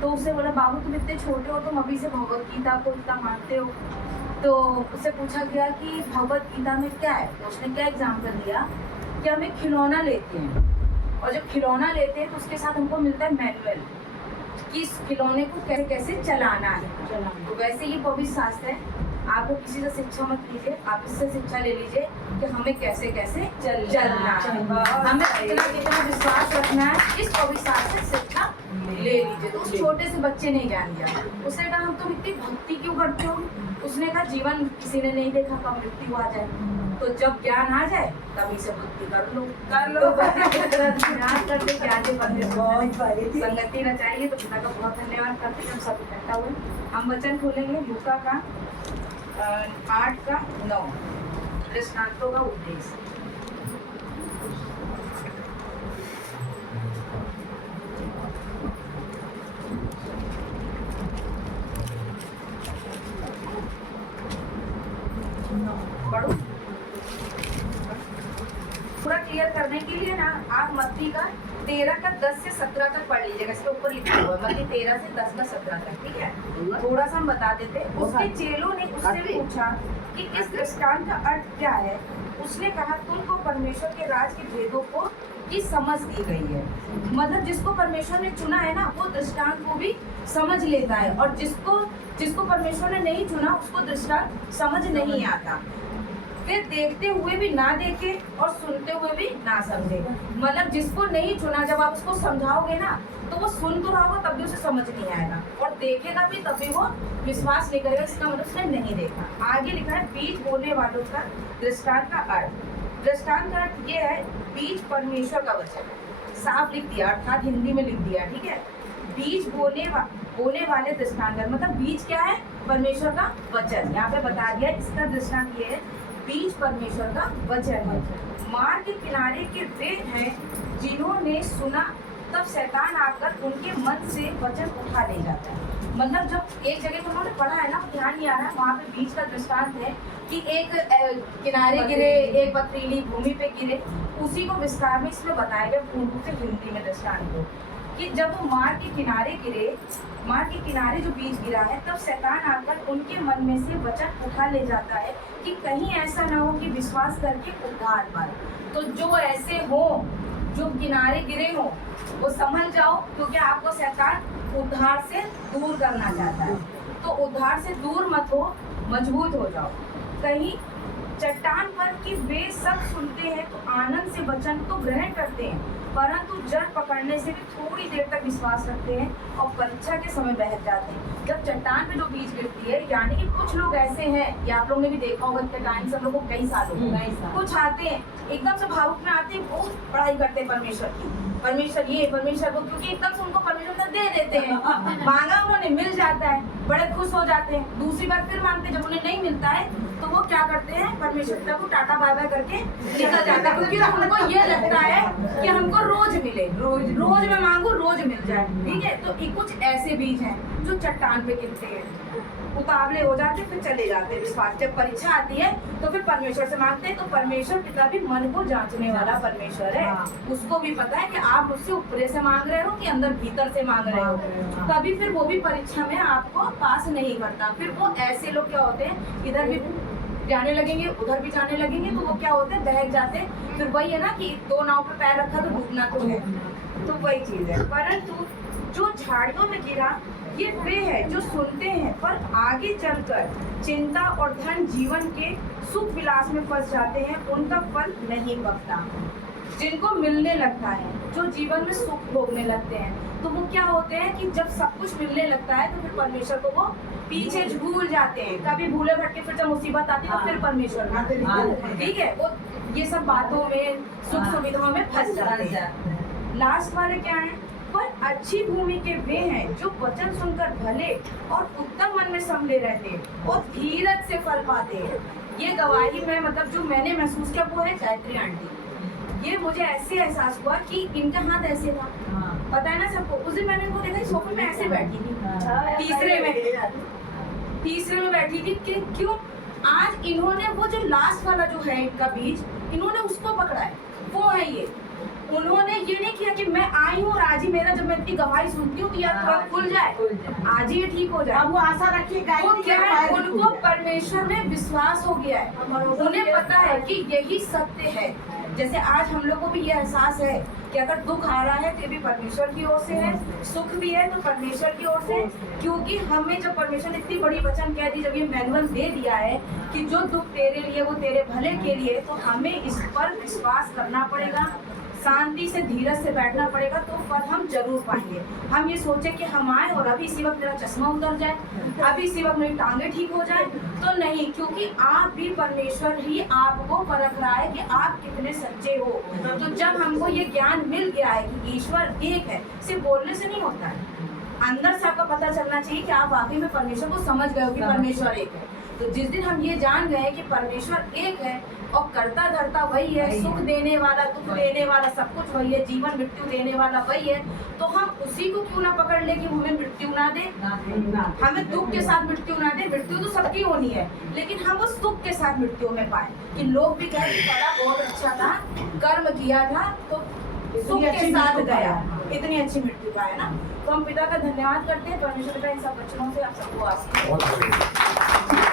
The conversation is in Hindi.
तो उससे बोला बाबू तुम इतने छोटे हो, तुम अभी से भगवत गीता को इतना मानते हो। तो उससे पूछा गया कि भगवत गीता में क्या है, तो उसने क्या एग्जाम्पल दिया कि हम एक खिलौना लेते हैं, और जब खिलौना लेते हैं तो उसके साथ हमको मिलता है मैनुअल कि इस खिलौने को कैसे कैसे चलाना है। तो वैसे ही पवित्र शास्त्र है, आपको किसी से शिक्षा मत लीजिए, आप इससे शिक्षा ले लीजिए कि हमें कैसे कैसे चलना है, हमें कितना कितना विश्वास रखना है, इस पवित्र शास्त्र से शिक्षा ले लीजिए। तो उस छोटे से बच्चे ने ज्ञान दिया। उसने कहा हम तुम इतनी भक्ति क्यों करते हो? उसने कहा जीवन किसी ने नहीं देखा, कब मृत्यु आ जाए, तो जब ज्ञान आ जाए तभी से भक्ति कर लो। ध्यान करते ज्ञान के बंदे संगति न चाहिए। तो पिता का बहुत धन्यवाद करते हम सब इकट्ठा हुए। हम वचन खोलेंगे लूका का 8 का 9, दृष्टांतों का उद्देश्य। पढ़ो पूरा क्लियर करने के लिए ना, आप मत्ती का 13 का 10 से 17 तक पढ़ लीजिएगा, इसके ऊपर लिखा हुआ है मत्ती 13 से 10 का 17 तक, ठीक है। थोड़ा सा हम बता देते। उसके चेलों ने उससे पूछा कि इस दृष्टांत का अर्थ क्या है। उसने कहा तुमको परमेश्वर के राज के भेदों को की समझ दी गई है। मतलब जिसको परमेश्वर ने चुना है ना, वो दृष्टांत को भी समझ लेता है, और जिसको परमेश्वर ने नहीं चुना उसको दृष्टांत समझ नहीं आता। फिर देखते हुए भी ना देखे और सुनते हुए भी ना समझे। मतलब जिसको नहीं चुना, जब आप उसको समझाओगे ना, तो वो सुन तो रहा होगा तब भी उसे समझ नहीं आएगा, और देखेगा भी तब भी वो विश्वास नहीं करेगा, इसका मतलब उसने नहीं देखा। आगे लिखा है बीज बोने वालों का दृष्टांत का अर्थ। दृष्टांत का अर्थ ये है बीज परमेश्वर का वचन, साफ लिख दिया, अर्थात हिंदी में लिख दिया, ठीक है। बीज बोने वाले दृष्टांत, मतलब बीज क्या है? परमेश्वर का वचन। यहाँ पे बता दिया, इसका दृष्टांत ये है बीज परमेश्वर का वचन है। मार्ग के किनारे के वे हैं जिन्होंने सुना, तब शैतान आकर उनके मन से वचन उठा ले जाता है। मतलब जब एक जगह पर उन्होंने पढ़ा है ना, ध्यान नहीं आ रहा है, वहाँ पे बीज का दृष्टांत है कि एक किनारे गिरे, एक पथरीली भूमि पे गिरे। उसी को विस्तार में इसमें बताया गया पूर्व से हिंदी में दृष्टांत को, कि जब वो मार्ग के किनारे गिरे, मार्ग के किनारे जो बीज गिरा है, तब शैतान आकर उनके मन में से वचन उठा ले जाता है कि कहीं ऐसा ना हो कि विश्वास करके उद्धार पाए। तो जो ऐसे हो, जो किनारे गिरे हो, वो समझ जाओ, क्योंकि आपको शैतान उद्धार से दूर करना चाहता है। तो उद्धार से दूर मत हो, मजबूत हो जाओ। कहीं चट्टान पर कि वे सब सुनते हैं तो आनंद से वचन तो ग्रहण करते हैं, परंतु जड़ पकड़ने से भी थोड़ी देर तक विश्वास रखते हैं और परीक्षा के समय बहक जाते हैं। जब चट्टान पे जो बीज गिरती है, यानी कि कुछ लोग ऐसे हैं, ये आप लोगों ने भी देखा होगा, इतने टाइम से हम लोग को कई साल हो गए, कुछ आते हैं एकदम से भावुक में आते हैं, बहुत पढ़ाई करते हैं परमेश्वर की, परमेश्वर ये परमेश्वर वो, क्योंकि एकदम से उनको परमेश्वर दे देते हैं, मांगा उन्होंने मिल जाता है, बड़े खुश हो जाते हैं। दूसरी बार फिर मांगते, जब उन्हें नहीं मिलता है तो वो क्या करते हैं, परमेश्वर को टाटा बाय बाय करके निकल जाता है, क्योंकि उनको ये लगता है कि हमको रोज मिले, रोज मैं मांगू रोज मिल जाए, ठीक है। तो कुछ ऐसे बीज हैं जो चट्टान पे गिरते हैं, उतावले हो जाते, फिर चले जाते हैं विश्वास। जब परीक्षा आती है तो फिर परमेश्वर से मांगते हैं, तो परमेश्वर पिता भी मन को जांचने वाला परमेश्वर है। उसको भी पता है कि आप मुझसे ऊपर से मांग रहे हो कि अंदर भीतर से मांग रहे हो, तभी फिर वो भी परीक्षा में आपको पास नहीं करता। फिर वो ऐसे लोग क्या होते हैं, इधर भी जाने लगेंगे उधर भी जाने लगेंगे, तो वो क्या होते हैं, बहक जाते हैं। फिर वही है ना कि दो नाव पे पैर रखा तो डूबना तो है, तो वही चीज है। परंतु जो झाड़ियों में गिरा, ये वे है जो सुनते हैं पर आगे चलकर चिंता और धन जीवन के सुख विलास में फंस जाते हैं, उनका फल नहीं पकता। जिनको मिलने लगता है, जो जीवन में सुख भोगने लगते हैं, तो वो क्या होते हैं कि जब सब कुछ मिलने लगता है तो फिर परमेश्वर को वो पीछे भूल जाते हैं। कभी भूले भटके, फिर जब मुसीबत आती है तो फिर परमेश्वर में, ठीक है, वो ये सब बातों में, सुख सुविधाओं में फंस जाते हैं। लास्ट वाले क्या है, पर अच्छी भूमि के वे हैं जो वचन सुनकर भले और उत्तम मन में संभले रहते हैं और धीरज से फल पाते हैं। ये गवाही में, मतलब जो मैंने महसूस किया वो है गायत्री आंटी। ये मुझे ऐसे एहसास हुआ कि इनका हाथ ऐसे था, पता है ना सबको। उस दिन मैंने इनको देखा सोफे में ऐसे बैठी थी, तीसरे में बैठी थी कि क्यों आज इन्होंने वो जो लास्ट वाला जो है इनका बीज, इन्होंने उसको पकड़ा है, वो है ये उन्होंने ये नहीं किया कि मैं आई हूँ और आज ही मेरा, जब मैं इतनी गवाही सुनती हूँ कि यार तुरंत खुल जाए, आज ही ये ठीक हो जाए। अब वो आशा रखिए वो क्या है, उनको परमेश्वर में विश्वास हो गया है, उन्हें पता है कि यही सत्य है। जैसे आज हम लोग को भी ये एहसास है कि अगर दुख आ रहा है तो ये भी परमेश्वर की ओर से है, सुख भी है तो परमेश्वर की ओर से, क्योंकि हमें जब परमेश्वर ने इतनी बड़ी वचन कह दी, जब ये मैनुअल दे दिया है कि जो दुख तेरे लिए वो तेरे भले के लिए, तो हमें इस पर विश्वास करना पड़ेगा, शांति से धीरज से बैठना पड़ेगा, तो फल हम जरूर पाएंगे। हम ये सोचे कि हम आए और अभी इसी वक्त मेरा चश्मा उतर जाए, अभी इसी वक्त मेरी टांगे ठीक हो जाए, तो नहीं, क्योंकि आप भी परमेश्वर ही आपको परख रहा है कि आप कितने सच्चे हो। तो जब हमको ये ज्ञान मिल गया है कि ईश्वर एक है, सिर्फ बोलने से नहीं होता है, अंदर से आपका पता चलना चाहिए कि आप वाकई में परमेश्वर को समझ गए हो कि परमेश्वर एक है। तो जिस दिन हम ये जान गए कि परमेश्वर एक है और करता धरता वही है, सुख देने वाला, दुख देने वाला, सब कुछ वही है, जीवन मृत्यु देने वाला वही है, तो हम उसी को क्यों ना पकड़ ले कि हमें मृत्यु ना दे, हमें दुख के साथ मृत्यु ना दे। मृत्यु तो सबकी होनी है, लेकिन हम उस सुख के साथ मृत्यु में पाए कि लोग भी कहें कि बड़ा बहुत अच्छा था, कर्म किया था तो सुख के साथ गया, इतनी अच्छी मृत्यु पाया ना। तो हम पिता का धन्यवाद करते हैं, परमेश्वर का इन सब वचनों से आप सबको आशीर्वाद।